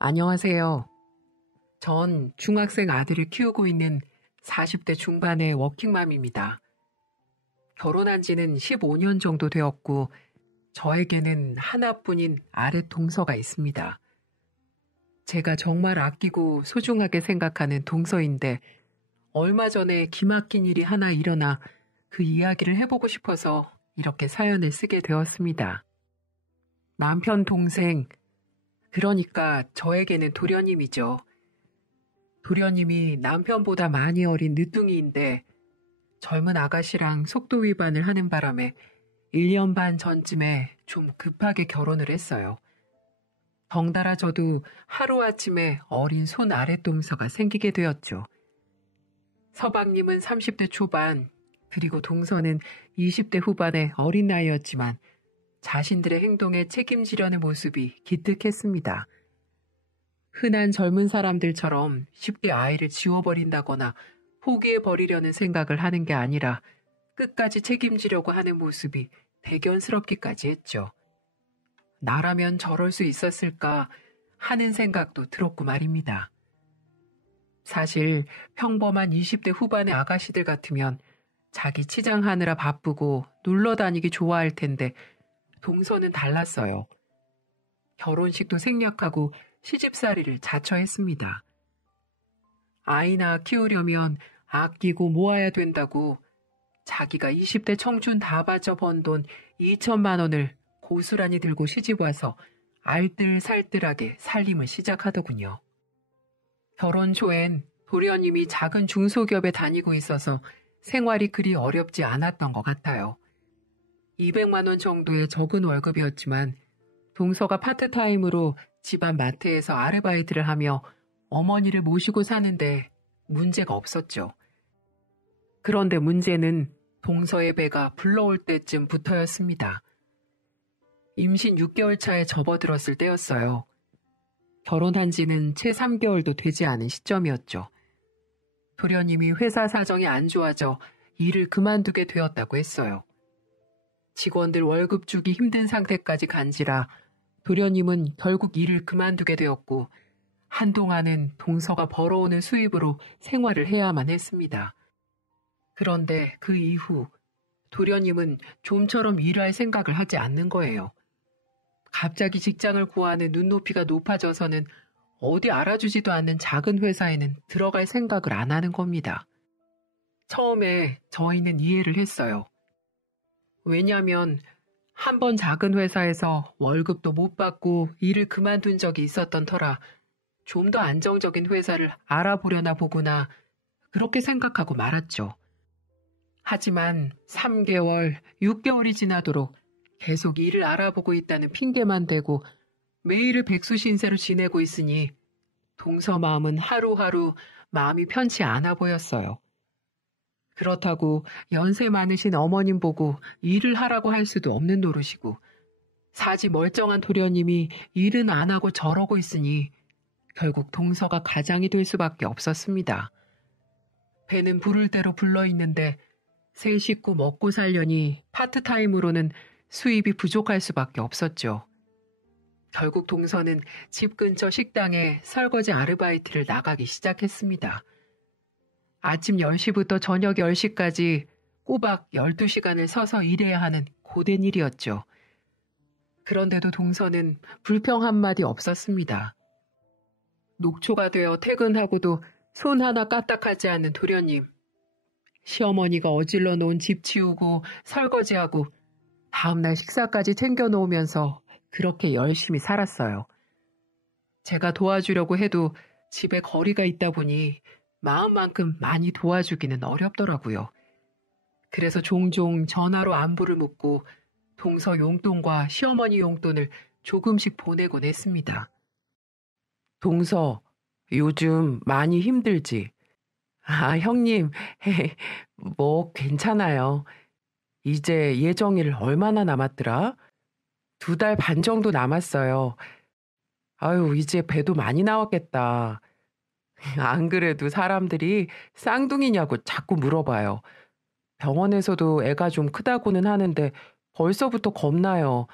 안녕하세요. 전 중학생 아들을 키우고 있는 40대 중반의 워킹맘입니다. 결혼한 지는 15년 정도 되었고, 저에게는 하나뿐인 아랫 동서가 있습니다. 제가 정말 아끼고 소중하게 생각하는 동서인데, 얼마 전에 기막힌 일이 하나 일어나 그 이야기를 해보고 싶어서 이렇게 사연을 쓰게 되었습니다. 남편 동생, 그러니까 저에게는 도련님이죠. 도련님이 남편보다 많이 어린 늦둥이인데 젊은 아가씨랑 속도 위반을 하는 바람에 1년 반 전쯤에 좀 급하게 결혼을 했어요. 덩달아 저도 하루아침에 어린 손 아랫동서가 생기게 되었죠. 서방님은 30대 초반, 그리고 동서는 20대 후반의 어린 나이였지만 자신들의 행동에 책임지려는 모습이 기특했습니다. 흔한 젊은 사람들처럼 쉽게 아이를 지워버린다거나 포기해버리려는 생각을 하는 게 아니라 끝까지 책임지려고 하는 모습이 대견스럽기까지 했죠. 나라면 저럴 수 있었을까 하는 생각도 들었고 말입니다. 사실 평범한 20대 후반의 아가씨들 같으면 자기 치장하느라 바쁘고 놀러 다니기 좋아할 텐데 동서는 달랐어요. 결혼식도 생략하고 시집살이를 자처했습니다. 아이나 키우려면 아끼고 모아야 된다고 자기가 20대 청춘 다 바쳐 번 돈 2천만 원을 고스란히 들고 시집와서 알뜰살뜰하게 살림을 시작하더군요. 결혼 초엔 도련님이 작은 중소기업에 다니고 있어서 생활이 그리 어렵지 않았던 것 같아요. 200만 원 정도의 적은 월급이었지만 동서가 파트타임으로 집안 마트에서 아르바이트를 하며 어머니를 모시고 사는데 문제가 없었죠. 그런데 문제는 동서의 배가 불러올 때쯤부터였습니다. 임신 6개월 차에 접어들었을 때였어요. 결혼한 지는 채 3개월도 되지 않은 시점이었죠. 도련님이 회사 사정이 안 좋아져 일을 그만두게 되었다고 했어요. 직원들 월급 주기 힘든 상태까지 간지라 도련님은 결국 일을 그만두게 되었고 한동안은 동서가 벌어오는 수입으로 생활을 해야만 했습니다. 그런데 그 이후 도련님은 좀처럼 일할 생각을 하지 않는 거예요. 갑자기 직장을 구하는 눈높이가 높아져서는 어디 알아주지도 않는 작은 회사에는 들어갈 생각을 안 하는 겁니다. 처음에 저희는 이해를 했어요. 왜냐하면 한 번 작은 회사에서 월급도 못 받고 일을 그만둔 적이 있었던 터라 좀 더 안정적인 회사를 알아보려나 보구나 그렇게 생각하고 말았죠. 하지만 3개월, 6개월이 지나도록 계속 일을 알아보고 있다는 핑계만 대고 매일을 백수신세로 지내고 있으니 동서 마음은 하루하루 마음이 편치 않아 보였어요. 그렇다고 연세 많으신 어머님 보고 일을 하라고 할 수도 없는 노릇이고 사지 멀쩡한 도련님이 일은 안 하고 저러고 있으니 결국 동서가 가장이 될 수밖에 없었습니다. 배는 부를 대로 불러있는데 세 식구 먹고 살려니 파트타임으로는 수입이 부족할 수밖에 없었죠. 결국 동서는 집 근처 식당에 설거지 아르바이트를 나가기 시작했습니다. 아침 10시부터 저녁 10시까지 꼬박 12시간을 서서 일해야 하는 고된 일이었죠. 그런데도 동서는 불평 한마디 없었습니다. 녹초가 되어 퇴근하고도 손 하나 까딱하지 않는 도련님. 시어머니가 어질러 놓은 집 치우고 설거지하고 다음날 식사까지 챙겨 놓으면서 그렇게 열심히 살았어요. 제가 도와주려고 해도 집에 거리가 있다 보니 마음만큼 많이 도와주기는 어렵더라고요. 그래서 종종 전화로 안부를 묻고 동서 용돈과 시어머니 용돈을 조금씩 보내곤 했습니다. 동서, 요즘 많이 힘들지? 아, 형님, 뭐 괜찮아요. 이제 예정일 얼마나 남았더라? 2달 반 정도 남았어요. 아유, 이제 배도 많이 나왔겠다. 안 그래도 사람들이 쌍둥이냐고 자꾸 물어봐요. 병원에서도 애가 좀 크다고는 하는데 벌써부터 겁나요.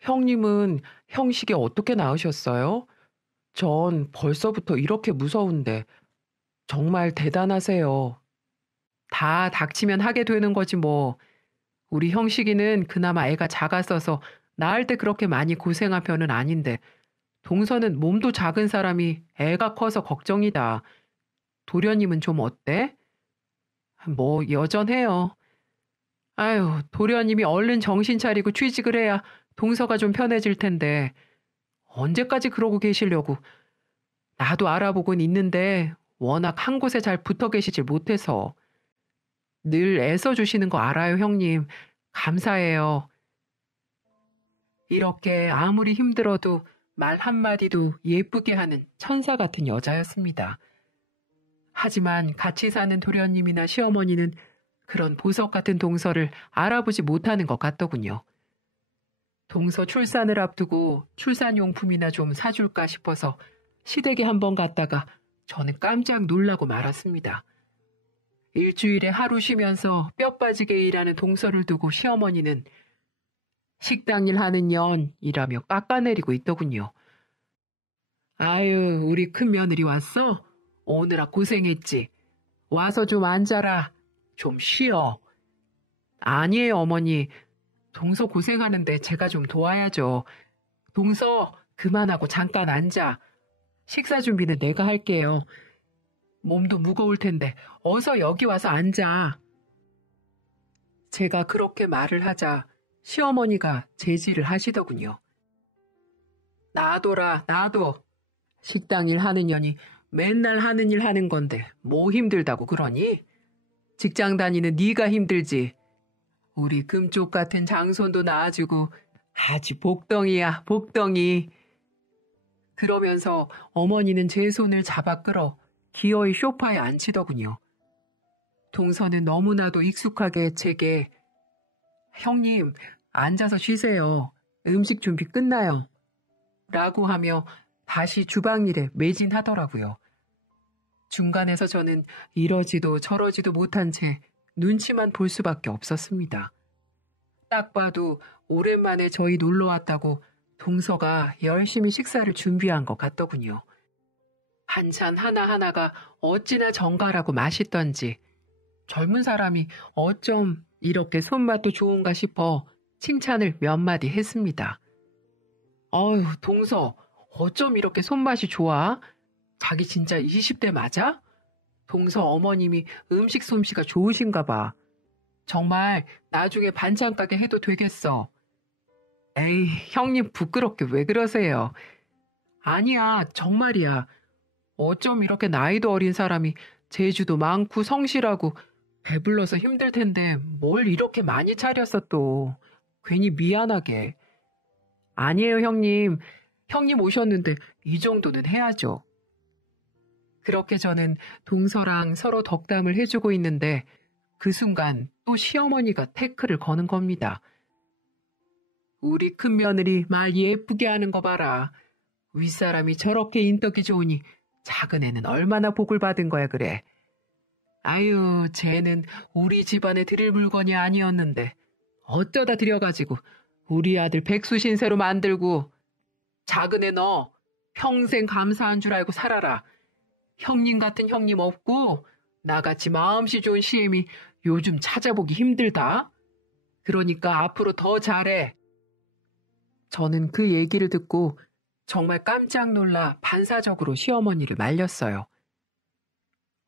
형님은 형식이 어떻게 낳으셨어요? 전 벌써부터 이렇게 무서운데 정말 대단하세요. 다 닥치면 하게 되는 거지 뭐. 우리 형식이는 그나마 애가 작았어서 낳을 때 그렇게 많이 고생한 편은 아닌데 동서는 몸도 작은 사람이 애가 커서 걱정이다. 도련님은 좀 어때? 뭐 여전해요. 아유, 도련님이 얼른 정신 차리고 취직을 해야 동서가 좀 편해질 텐데 언제까지 그러고 계시려고. 나도 알아보곤 있는데 워낙 한 곳에 잘 붙어 계시질 못해서. 늘 애써주시는 거 알아요, 형님. 감사해요. 이렇게 아무리 힘들어도 말 한마디도 예쁘게 하는 천사 같은 여자였습니다. 하지만 같이 사는 도련님이나 시어머니는 그런 보석 같은 동서를 알아보지 못하는 것 같더군요. 동서 출산을 앞두고 출산용품이나 좀 사줄까 싶어서 시댁에 한번 갔다가 저는 깜짝 놀라고 말았습니다. 일주일에 하루 쉬면서 뼈 빠지게 일하는 동서를 두고 시어머니는 식당일 하는 년이라며 깎아내리고 있더군요. 아유, 우리 큰 며느리 왔어? 오느라 고생했지. 와서 좀 앉아라. 좀 쉬어. 아니에요, 어머니. 동서 고생하는데 제가 좀 도와야죠. 동서, 그만하고 잠깐 앉아. 식사 준비는 내가 할게요. 몸도 무거울 텐데 어서 여기 와서 앉아. 제가 그렇게 말을 하자 시어머니가 제지를 하시더군요. 놔둬라, 놔둬. 식당 일 하는 년이 맨날 하는 일 하는 건데 뭐 힘들다고 그러니? 직장 다니는 네가 힘들지. 우리 금쪽 같은 장손도 낳아주고 아주 복덩이야, 복덩이. 그러면서 어머니는 제 손을 잡아 끌어 기어이 소파에 앉히더군요. 동서는 너무나도 익숙하게 제게 형님, 앉아서 쉬세요. 음식 준비 끝나요. 라고 하며 다시 주방일에 매진하더라고요. 중간에서 저는 이러지도 저러지도 못한 채 눈치만 볼 수밖에 없었습니다. 딱 봐도 오랜만에 저희 놀러 왔다고 동서가 열심히 식사를 준비한 것 같더군요. 반찬 하나하나가 어찌나 정갈하고 맛있던지 젊은 사람이 어쩜 이렇게 손맛도 좋은가 싶어 칭찬을 몇 마디 했습니다. 어휴, 동서, 어쩜 이렇게 손맛이 좋아? 자기 진짜 20대 맞아? 동서 어머님이 음식 솜씨가 좋으신가 봐. 정말 나중에 반찬 가게 해도 되겠어. 에이, 형님 부끄럽게 왜 그러세요? 아니야, 정말이야. 어쩜 이렇게 나이도 어린 사람이 재주도 많고 성실하고 배불러서 힘들 텐데 뭘 이렇게 많이 차렸어 또. 괜히 미안하게. 아니에요, 형님. 형님 오셨는데 이 정도는 해야죠. 그렇게 저는 동서랑 서로 덕담을 해주고 있는데 그 순간 또 시어머니가 태클을 거는 겁니다. 우리 큰며느리 말 예쁘게 하는 거 봐라. 윗사람이 저렇게 인덕이 좋으니 작은 애는 얼마나 복을 받은 거야 그래. 아유, 쟤는 우리 집안에 드릴 물건이 아니었는데 어쩌다 들여가지고 우리 아들 백수신세로 만들고. 작은 애 너 평생 감사한 줄 알고 살아라. 형님 같은 형님 없고 나같이 마음씨 좋은 시엠이 요즘 찾아보기 힘들다. 그러니까 앞으로 더 잘해. 저는 그 얘기를 듣고 정말 깜짝 놀라 반사적으로 시어머니를 말렸어요.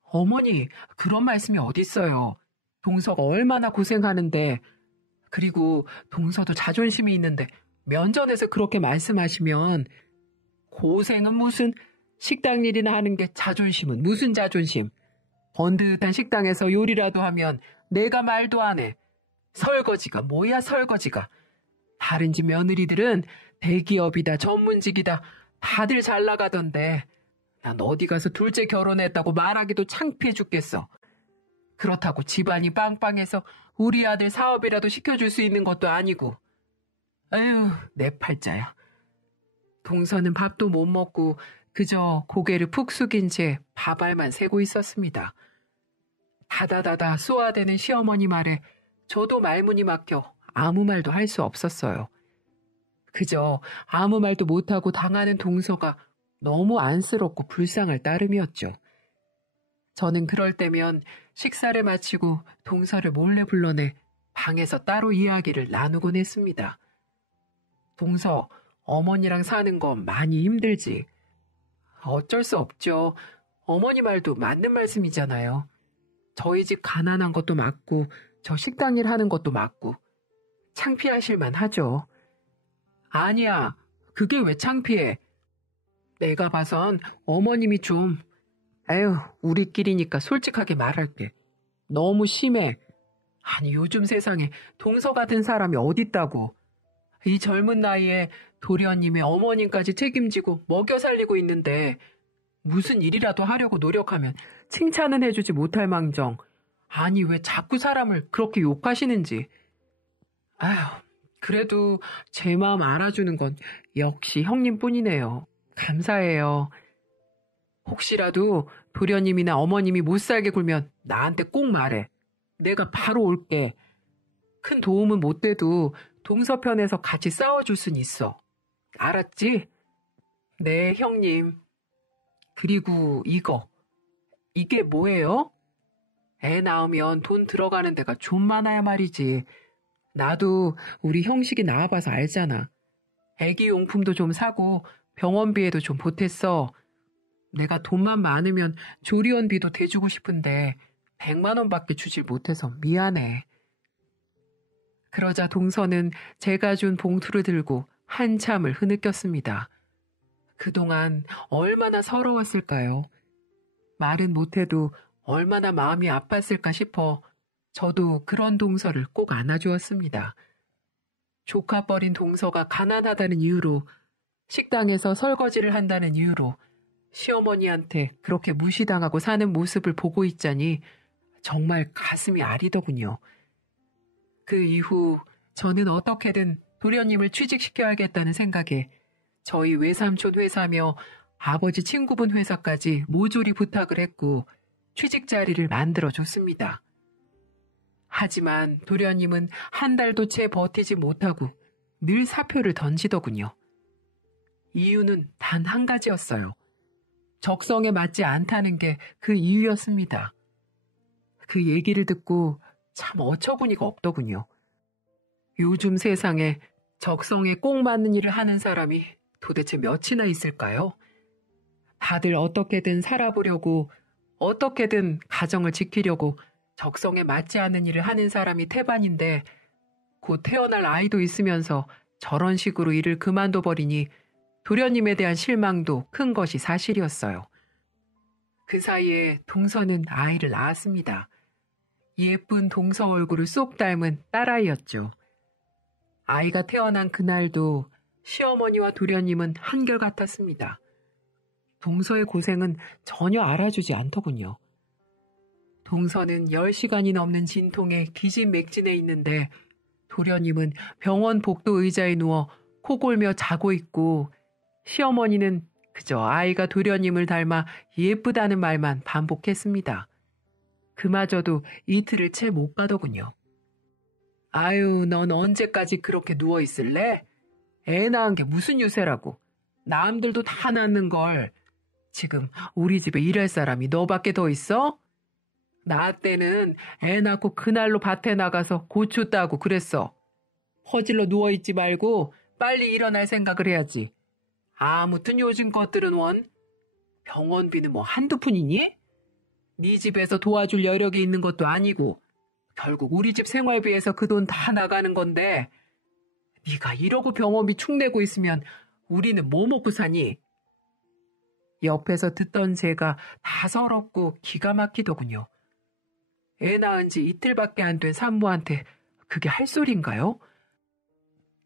어머니, 그런 말씀이 어딨어요. 동서가 얼마나 고생하는데. 그리고 동서도 자존심이 있는데 면전에서 그렇게 말씀하시면 고생은 무슨, 식당 일이나 하는 게 자존심은 무슨 자존심. 번듯한 식당에서 요리라도 하면 내가 말도 안 해. 설거지가 뭐야 설거지가. 다른 집 며느리들은 대기업이다 전문직이다 다들 잘 나가던데 난 어디 가서 둘째 결혼했다고 말하기도 창피해 죽겠어. 그렇다고 집안이 빵빵해서 우리 아들 사업이라도 시켜줄 수 있는 것도 아니고. 아유, 내 팔자야. 동서는 밥도 못 먹고 그저 고개를 푹 숙인 채 밥알만 세고 있었습니다. 다다다다 쏘아대는 시어머니 말에 저도 말문이 막혀 아무 말도 할 수 없었어요. 그저 아무 말도 못하고 당하는 동서가 너무 안쓰럽고 불쌍할 따름이었죠. 저는 그럴 때면 식사를 마치고 동서를 몰래 불러내 방에서 따로 이야기를 나누곤 했습니다. 동서, 어머니랑 사는 건 많이 힘들지. 어쩔 수 없죠. 어머니 말도 맞는 말씀이잖아요. 저희 집 가난한 것도 맞고 저 식당 일 하는 것도 맞고 창피하실만 하죠. 아니야, 그게 왜 창피해? 내가 봐선 어머님이 좀... 에휴, 우리끼리니까 솔직하게 말할게. 너무 심해. 아니, 요즘 세상에 동서 같은 사람이 어딨다고. 이 젊은 나이에 도련님의 어머님까지 책임지고 먹여 살리고 있는데 무슨 일이라도 하려고 노력하면 칭찬은 해주지 못할 망정. 아니, 왜 자꾸 사람을 그렇게 욕하시는지. 아휴, 그래도 제 마음 알아주는 건 역시 형님뿐이네요. 감사해요. 혹시라도 도련님이나 어머님이 못 살게 굴면 나한테 꼭 말해. 내가 바로 올게. 큰 도움은 못 돼도 동서편에서 같이 싸워줄 순 있어. 알았지? 네, 형님. 그리고 이게 뭐예요? 애 낳으면 돈 들어가는 데가 좀 많아야 말이지. 나도 우리 형식이 낳아봐서 알잖아. 애기 용품도 좀 사고 병원비에도 좀 보탰어. 내가 돈만 많으면 조리원비도 대주고 싶은데 100만 원밖에 주질 못해서 미안해. 그러자 동서는 제가 준 봉투를 들고 한참을 흐느꼈습니다. 그동안 얼마나 서러웠을까요? 말은 못해도 얼마나 마음이 아팠을까 싶어 저도 그런 동서를 꼭 안아주었습니다. 조카뻘인 동서가 가난하다는 이유로, 식당에서 설거지를 한다는 이유로 시어머니한테 그렇게 무시당하고 사는 모습을 보고 있자니 정말 가슴이 아리더군요. 그 이후 저는 어떻게든 도련님을 취직시켜야겠다는 생각에 저희 외삼촌 회사며 아버지 친구분 회사까지 모조리 부탁을 했고 취직 자리를 만들어줬습니다. 하지만 도련님은 한 달도 채 버티지 못하고 늘 사표를 던지더군요. 이유는 단 한 가지였어요. 적성에 맞지 않다는 게 그 이유였습니다. 그 얘기를 듣고 참 어처구니가 없더군요. 요즘 세상에 적성에 꼭 맞는 일을 하는 사람이 도대체 몇이나 있을까요? 다들 어떻게든 살아보려고, 어떻게든 가정을 지키려고 적성에 맞지 않는 일을 하는 사람이 태반인데 곧 태어날 아이도 있으면서 저런 식으로 일을 그만둬 버리니 도련님에 대한 실망도 큰 것이 사실이었어요. 그 사이에 동서는 아이를 낳았습니다. 예쁜 동서 얼굴을 쏙 닮은 딸아이였죠. 아이가 태어난 그날도 시어머니와 도련님은 한결같았습니다. 동서의 고생은 전혀 알아주지 않더군요. 동서는 10시간이 넘는 진통에 기진맥진해 있는데 도련님은 병원 복도 의자에 누워 코골며 자고 있고 시어머니는 그저 아이가 도련님을 닮아 예쁘다는 말만 반복했습니다. 그마저도 이틀을 채 못 가더군요. 아유, 넌 언제까지 그렇게 누워있을래? 애 낳은 게 무슨 유세라고. 남들도 다 낳는 걸. 지금 우리 집에 일할 사람이 너밖에 더 있어? 나 때는 애 낳고 그날로 밭에 나가서 고추 따고 그랬어. 허질러 누워있지 말고 빨리 일어날 생각을 해야지. 아무튼 요즘 것들은 병원비는 뭐 한두 푼이니? 네 집에서 도와줄 여력이 있는 것도 아니고 결국 우리 집 생활비에서 그 돈 다 나가는 건데 네가 이러고 병원비 축 내고 있으면 우리는 뭐 먹고 사니? 옆에서 듣던 제가 다 서럽고 기가 막히더군요. 애 낳은 지 이틀밖에 안 된 산모한테 그게 할 소리인가요?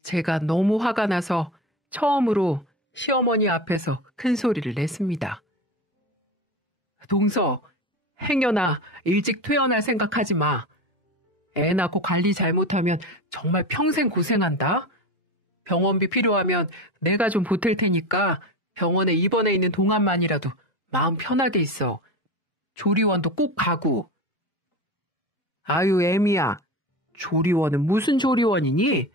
제가 너무 화가 나서 처음으로 시어머니 앞에서 큰 소리를 냈습니다. 동서, 행여나 일찍 퇴원할 생각하지 마. 애 낳고 관리 잘못하면 정말 평생 고생한다. 병원비 필요하면 내가 좀 보탤 테니까 병원에 입원해 있는 동안만이라도 마음 편하게 있어. 조리원도 꼭 가고. 아유, 애미야. 조리원은 무슨 조리원이니?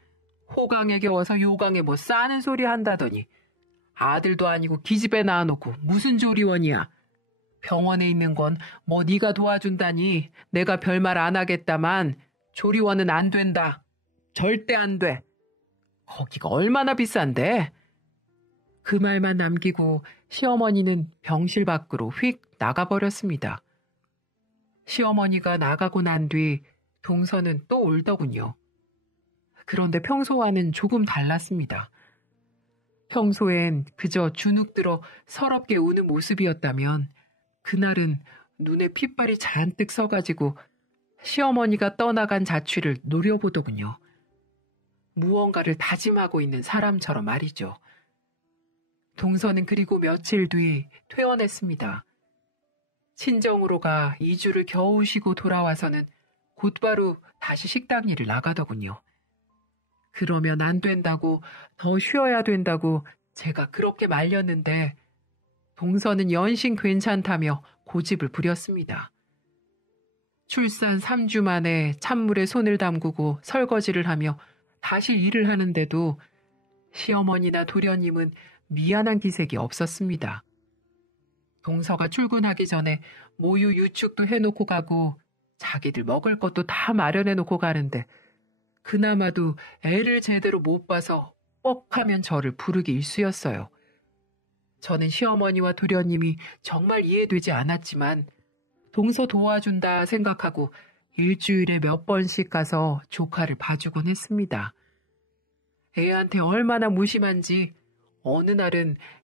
호강에 겨워서 요강에 뭐 싸는 소리 한다더니. 아들도 아니고 기집애 낳아놓고 무슨 조리원이야. 병원에 있는 건 뭐 네가 도와준다니 내가 별말 안 하겠다만 조리원은 안 된다. 절대 안 돼. 거기가 얼마나 비싼데. 그 말만 남기고 시어머니는 병실 밖으로 휙 나가버렸습니다. 시어머니가 나가고 난 뒤 동서는 또 울더군요. 그런데 평소와는 조금 달랐습니다. 평소엔 그저 주눅들어 서럽게 우는 모습이었다면 그날은 눈에 핏발이 잔뜩 서가지고 시어머니가 떠나간 자취를 노려보더군요. 무언가를 다짐하고 있는 사람처럼 말이죠. 동서는 그리고 며칠 뒤 퇴원했습니다. 친정으로 가 2주를 겨우 쉬고 돌아와서는 곧바로 다시 식당 일을 나가더군요. 그러면 안 된다고, 더 쉬어야 된다고 제가 그렇게 말렸는데 동서는 연신 괜찮다며 고집을 부렸습니다. 출산 3주 만에 찬물에 손을 담그고 설거지를 하며 다시 일을 하는데도 시어머니나 도련님은 미안한 기색이 없었습니다. 동서가 출근하기 전에 모유 유축도 해놓고 가고 자기들 먹을 것도 다 마련해놓고 가는데 그나마도 애를 제대로 못 봐서 뻑하면 저를 부르기 일쑤였어요. 저는 시어머니와 도련님이 정말 이해되지 않았지만 동서 도와준다 생각하고 일주일에 몇 번씩 가서 조카를 봐주곤 했습니다. 애한테 얼마나 무심한지 어느 날은